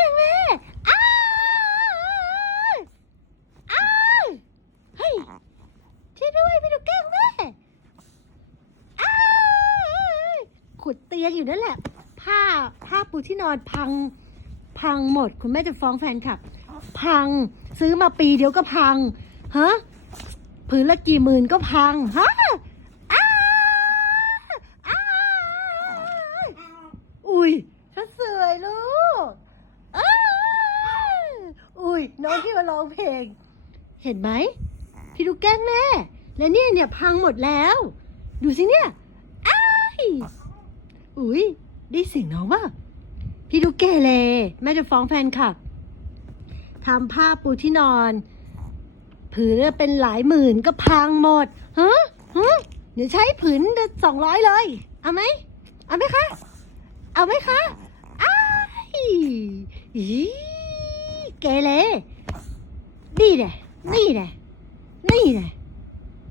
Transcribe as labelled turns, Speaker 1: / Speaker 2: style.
Speaker 1: ช่ไหมอ้าอ้าเฮ้ยช่วยด้วยพี่ลูแก้แม่ขุดเตียงอยู่นั่นแหละ ผ้าผ้าปูที่นอนพัง พังหมด คุณแม่จะฟ้องแฟนคลับ พังซื้อมาปีเดียวก็พังฮะผืนละกี่หมื่นก็พังฮะ ยน้องที่มาร้องเพลง เห็นไหม พี่ดูแกล้งแม่ และเนี่ยเนี่ยพังหมดแล้ว ดูสิเนี่ย อ้ายอุ้ยได้เสียงน้องป่ะพี่ดูเกเรแม่จะฟ้องแฟนคลับทำผ้าปูที่นอน ผืนเป็นหลายหมื่นก็พังหมด ฮะ ฮะ เดี๋ยวใช้ผืนสองร้อยเลย เอาไหม เอาไหมคะ เอาไหมคะ อ้ายอี เกเรนี่แหล